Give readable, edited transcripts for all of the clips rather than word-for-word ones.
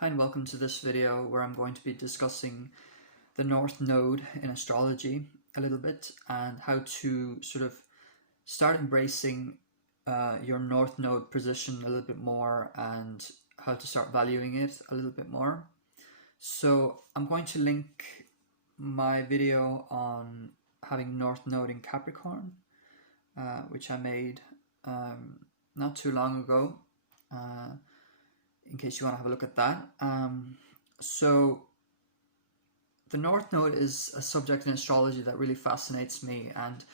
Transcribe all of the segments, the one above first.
Hi and welcome to this video where I'm going to be discussing the North Node in astrology a little bit and how to sort of start embracing your North Node position a little bit more and how to start valuing it a little bit more. So I'm going to link my video on having North Node in Capricorn, which I made not too long ago. In case you want to have a look at that. So the North Node is a subject in astrology that really fascinates me, and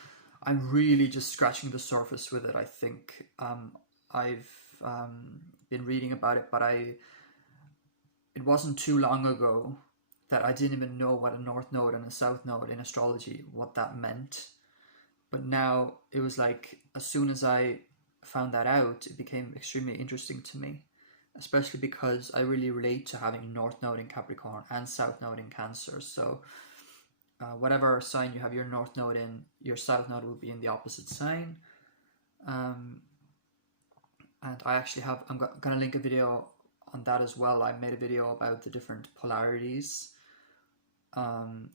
I'm really just scratching the surface with it. I think I've been reading about it, but it wasn't too long ago that I didn't even know what a North Node and a South Node in astrology, what that meant. But now it was like, as soon as I found that out, it became extremely interesting to me, especially because I really relate to having North Node in Capricorn and South Node in Cancer. So whatever sign you have your North Node in, your South Node will be in the opposite sign. And I actually I'm going to link a video on that as well. I made a video about the different polarities.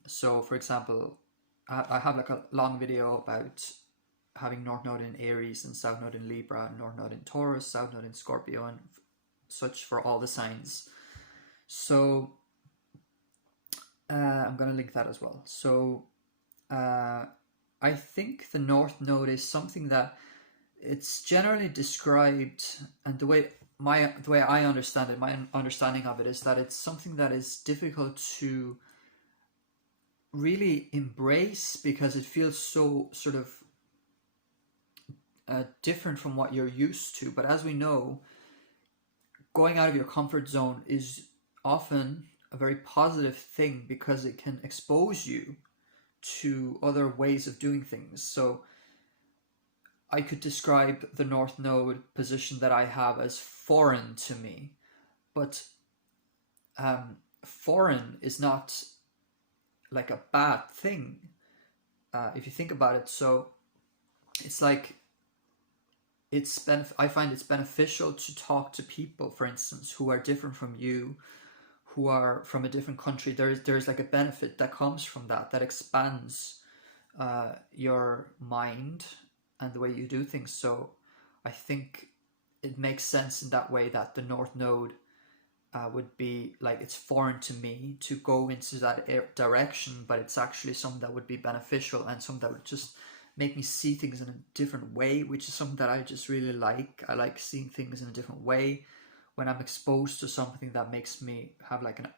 So for example, I have like a long video about having North Node in Aries and South Node in Libra, North Node in Taurus, South Node in Scorpio, and such for all the signs. So I'm going to link that as well. So I think the North Node is something that it's generally described, and the way I understand it, my understanding of it is that it's something that is difficult to really embrace because it feels so sort of different from what you're used to. But as we know, going out of your comfort zone is often a very positive thing because it can expose you to other ways of doing things. So I could describe the North Node position that I have as foreign to me, but foreign is not like a bad thing if you think about it. So it's like I find it's beneficial to talk to people, for instance, who are different from you, who are from a different country. There's like a benefit that comes from that expands your mind and the way you do things. So I think it makes sense in that way that the North Node would be like, it's foreign to me to go into that direction, but it's actually something that would be beneficial and something that would just make me see things in a different way, which is something that I just really like. I like seeing things in a different way when I'm exposed to something that makes me have like an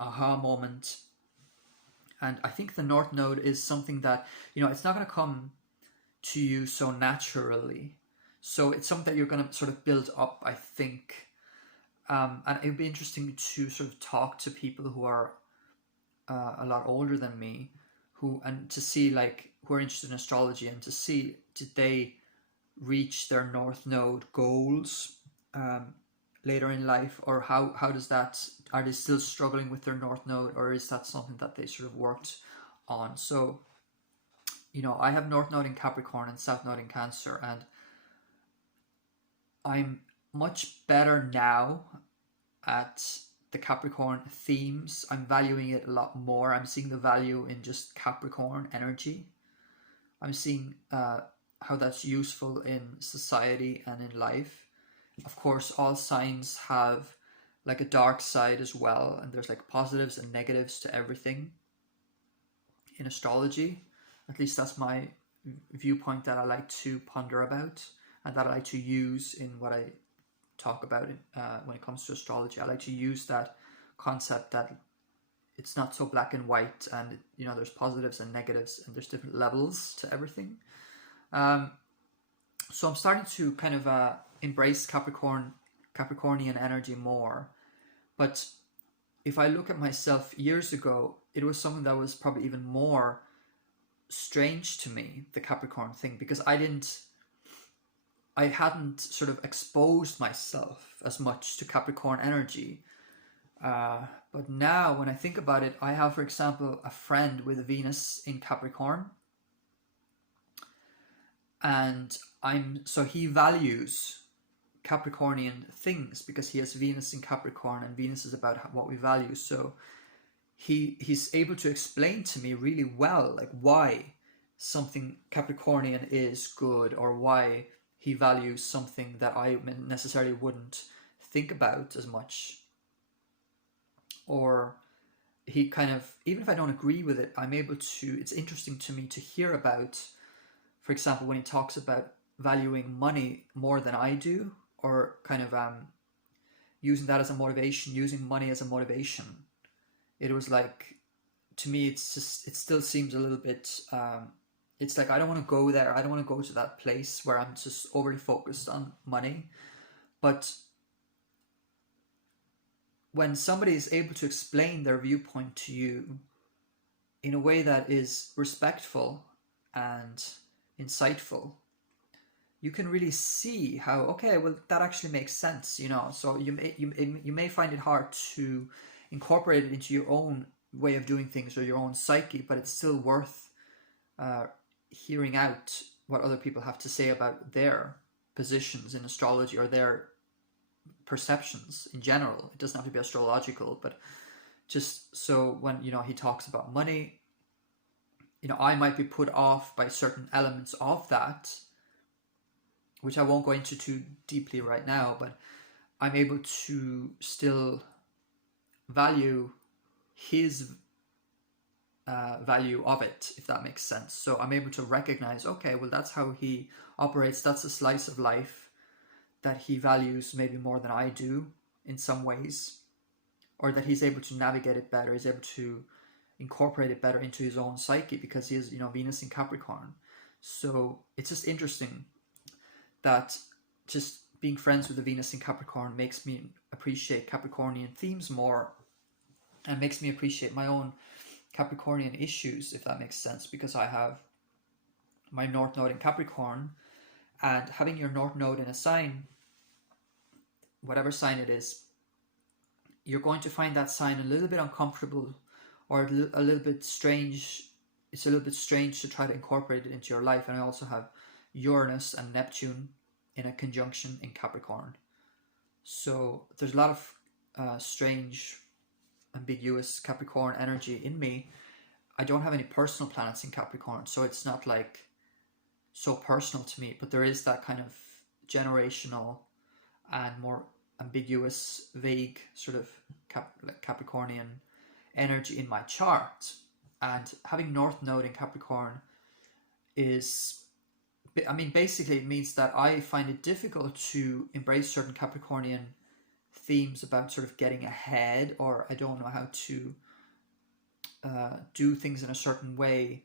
aha moment. And I think the North Node is something that, it's not going to come to you so naturally. So it's something that you're going to sort of build up, I think. And it would be interesting to sort of talk to people who are a lot older than me, and to see like who are interested in astrology, and to see, did they reach their North Node goals later in life, or how does that, are they still struggling with their North Node, or is that something that they sort of worked on? So I have North Node in Capricorn and South Node in Cancer, and I'm much better now at the Capricorn themes. I'm valuing it a lot more. I'm seeing the value in just Capricorn energy. I'm seeing how that's useful in society and in life. Of course, all signs have like a dark side as well, and there's like positives and negatives to everything in astrology. At least that's my viewpoint that I like to ponder about, and that I like to use in what I talk about it when it comes to astrology. I like to use that concept that it's not so black and white, and there's positives and negatives, and there's different levels to everything. So I'm starting to kind of embrace Capricornian energy more. But if I look at myself years ago, it was something that was probably even more strange to me, the Capricorn thing, because I hadn't sort of exposed myself as much to Capricorn energy. But now when I think about it, I have, for example, a friend with Venus in Capricorn. And so he values Capricornian things, because he has Venus in Capricorn, and Venus is about what we value. So he's able to explain to me really well, like, why something Capricornian is good, or why he values something that I necessarily wouldn't think about as much. Or he kind of, even if I don't agree with it, I'm able to, it's interesting to me to hear about, for example, when he talks about valuing money more than I do, or kind of using that as a motivation, using money as a motivation. It was like, to me, it's just, it still seems a little bit, it's like, I don't want to go there. I don't want to go to that place where I'm just overly focused on money. But when somebody is able to explain their viewpoint to you in a way that is respectful and insightful, you can really see how, okay, well, that actually makes sense, you know. So you may find it hard to incorporate it into your own way of doing things or your own psyche, but it's still worth hearing out what other people have to say about their positions in astrology, or their perceptions in general. It doesn't have to be astrological, but just so when, you know, he talks about money, you know, I might be put off by certain elements of that, which I won't go into too deeply right now, but I'm able to still value his value of it, if that makes sense. So I'm able to recognize, okay, well, that's how he operates. That's a slice of life that he values maybe more than I do in some ways, or that he's able to navigate it better. He's able to incorporate it better into his own psyche because he has, you know, Venus in Capricorn. So it's just interesting that just being friends with the Venus in Capricorn makes me appreciate Capricornian themes more, and makes me appreciate my own Capricornian issues, if that makes sense, because I have my North Node in Capricorn, and having your North Node in a sign, whatever sign it is, you're going to find that sign a little bit uncomfortable, or a little bit strange. It's a little bit strange to try to incorporate it into your life. And I also have Uranus and Neptune in a conjunction in Capricorn. So there's a lot of strange, ambiguous Capricorn energy in me. I don't have any personal planets in Capricorn, so it's not like so personal to me, but there is that kind of generational and more ambiguous, vague sort of Capricornian energy in my chart. And having North Node in Capricorn is, I mean, basically it means that I find it difficult to embrace certain Capricornian themes about sort of getting ahead, or I don't know how to do things in a certain way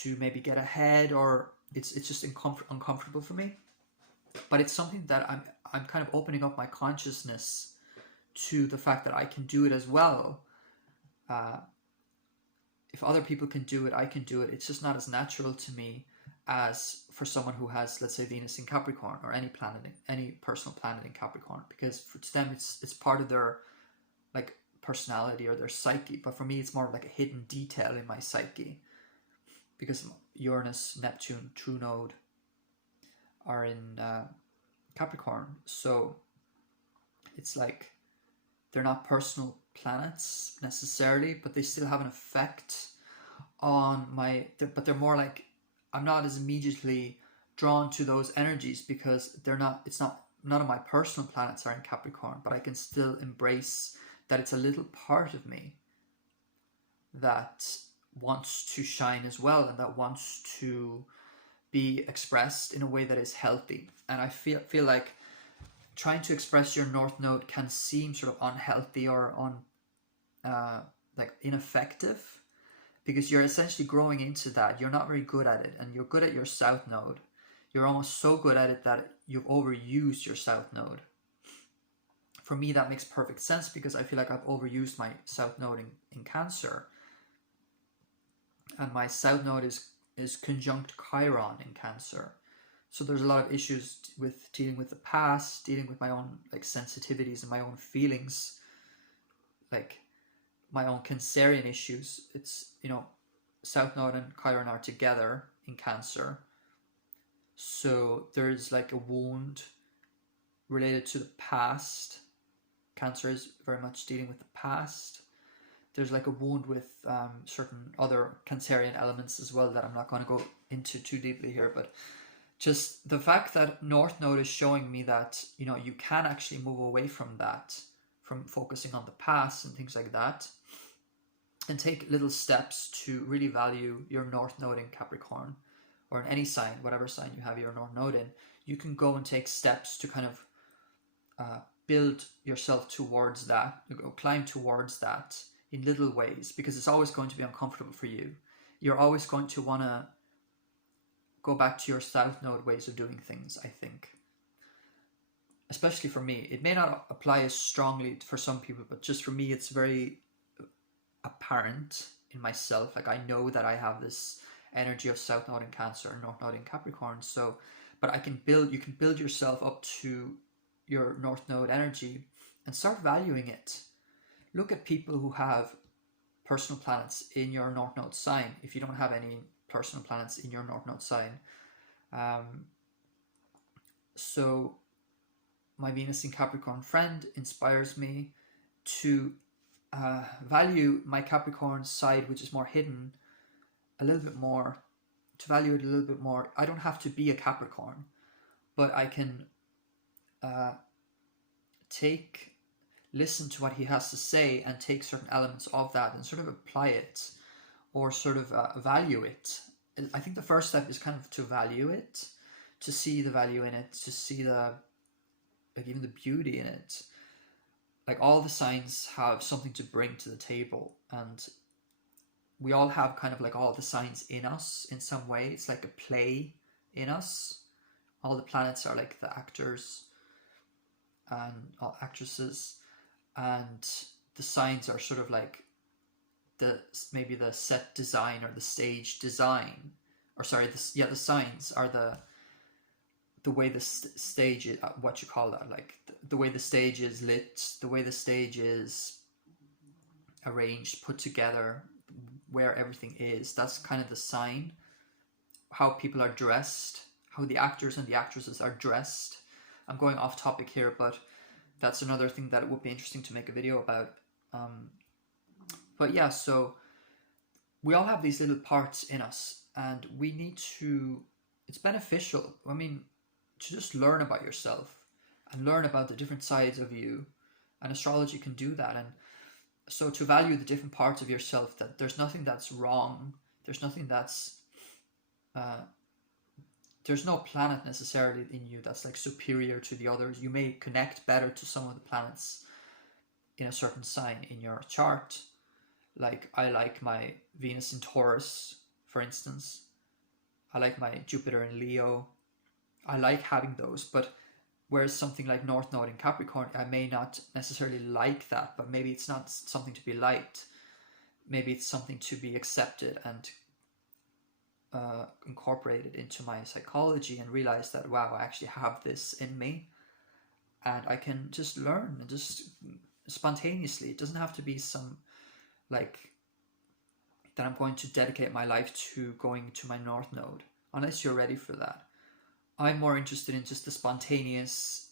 to maybe get ahead, or it's just uncomfortable for me. But it's something that I'm kind of opening up my consciousness to the fact that I can do it as well. If other people can do it, I can do it. It's just not as natural to me as for someone who has, let's say, Venus in Capricorn, or any planet, any personal planet in Capricorn, because to them it's part of their like personality or their psyche. But for me, it's more like a hidden detail in my psyche, because Uranus, Neptune, True Node are in Capricorn. So it's like they're not personal planets necessarily, but they still have an effect on my, but they're more like, I'm not as immediately drawn to those energies because they're not, it's not, none of my personal planets are in Capricorn, but I can still embrace that it's a little part of me that wants to shine as well, and that wants to be expressed in a way that is healthy. And I feel like trying to express your North Node can seem sort of unhealthy or like ineffective, because you're essentially growing into that. You're not very good at it, and you're good at your South Node. You're almost so good at it that you've overused your South Node. For me, that makes perfect sense, because I feel like I've overused my South Node in Cancer. And my South Node is conjunct Chiron in Cancer. So there's a lot of issues with dealing with the past, dealing with my own like sensitivities and my own feelings, like my own Cancerian issues. It's, you know, South Node and Chiron are together in Cancer. So there's like a wound related to the past. Cancer is very much dealing with the past. There's like a wound with certain other Cancerian elements as well that I'm not going to go into too deeply here, but just the fact that North Node is showing me that, you know, you can actually move away from that, from focusing on the past and things like that, and take little steps to really value your North Node in Capricorn, or in any sign, whatever sign you have your North Node in. You can go and take steps to kind of build yourself towards that, climb towards that in little ways, because it's always going to be uncomfortable for you. You're always going to want to go back to your South Node ways of doing things, I think. Especially for me. It may not apply as strongly for some people, but just for me, it's very apparent in myself. Like, I know that I have this energy of South Node in Cancer and North Node in Capricorn. So, but you can build yourself up to your North Node energy and start valuing it. Look at people who have personal planets in your North Node sign. If you don't have any personal planets in your North Node sign, so my Venus in Capricorn friend inspires me to value my Capricorn side, which is more hidden, a little bit more, to value it a little bit more. I don't have to be a Capricorn, but I can listen to what he has to say and take certain elements of that and sort of apply it, or sort of value it. I think the first step is kind of to value it, to see the value in it, to see even the beauty in it. Like, all the signs have something to bring to the table, and we all have kind of like all the signs in us in some way. It's like a play in us. All the planets are like the actors and all actresses, and the signs are sort of like maybe the set design or the stage design, or sorry, the signs are the way the stage is, what you call that, like the way the stage is lit, the way the stage is arranged, put together, where everything is. That's kind of the sign. How people are dressed, how the actors and the actresses are dressed. I'm going off topic here, but that's another thing that would be interesting to make a video about. But yeah, so we all have these little parts in us, and we need to, it's beneficial, I mean, to just learn about yourself and learn about the different sides of you, and astrology can do that. And so to value the different parts of yourself, that there's nothing that's wrong, there's nothing that's there's no planet necessarily in you that's like superior to the others. You may connect better to some of the planets in a certain sign in your chart. Like, I like my Venus in Taurus, for instance. I like my Jupiter in Leo. I like having those, but whereas something like North Node in Capricorn, I may not necessarily like that, but maybe it's not something to be liked. Maybe it's something to be accepted and incorporated into my psychology, and realize that, wow, I actually have this in me, and I can just learn and just spontaneously. It doesn't have to be some like that I'm going to dedicate my life to going to my North Node, unless you're ready for that. I'm more interested in just the spontaneous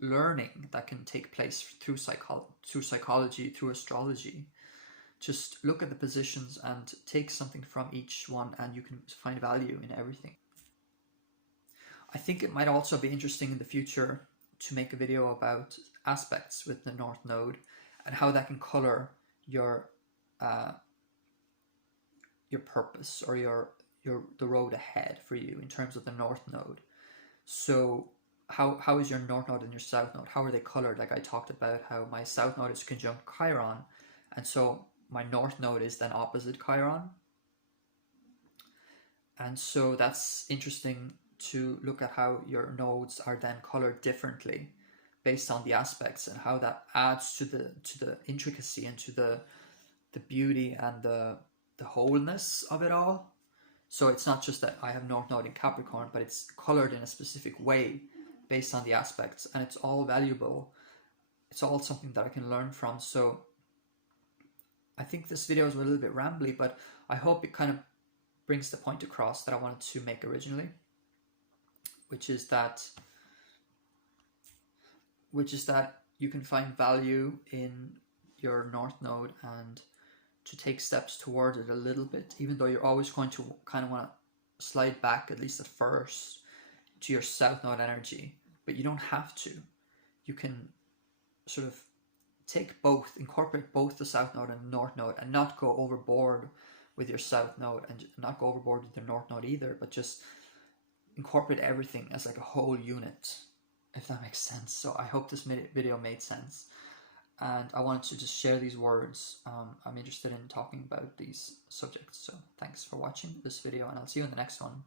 learning that can take place through psychology, through astrology. Just look at the positions and take something from each one, and you can find value in everything. I think it might also be interesting in the future to make a video about aspects with the North Node and how that can color your purpose, or the road ahead for you in terms of the North Node. So how is your North Node and your South Node? How are they colored? Like, I talked about how my South Node is conjunct Chiron, and so my North Node is then opposite Chiron. And so that's interesting to look at how your nodes are then colored differently based on the aspects, and how that adds to the intricacy and to the beauty and the wholeness of it all. So it's not just that I have North Node in Capricorn, but it's colored in a specific way based on the aspects, and it's all valuable. It's all something that I can learn from. So I think this video is a little bit rambly, but I hope it kind of brings the point across that I wanted to make originally, which is that which is that you can find value in your North Node and to take steps toward it a little bit, even though you're always going to kind of want to slide back, at least at first, to your South Node energy. But you don't have to. You can sort of take both, incorporate both the South Node and the North Node, and not go overboard with your South Node and not go overboard with your North Node either, but just incorporate everything as like a whole unit, if that makes sense. So I hope this video made sense, and I wanted to just share these words. I'm interested in talking about these subjects, so thanks for watching this video, and I'll see you in the next one.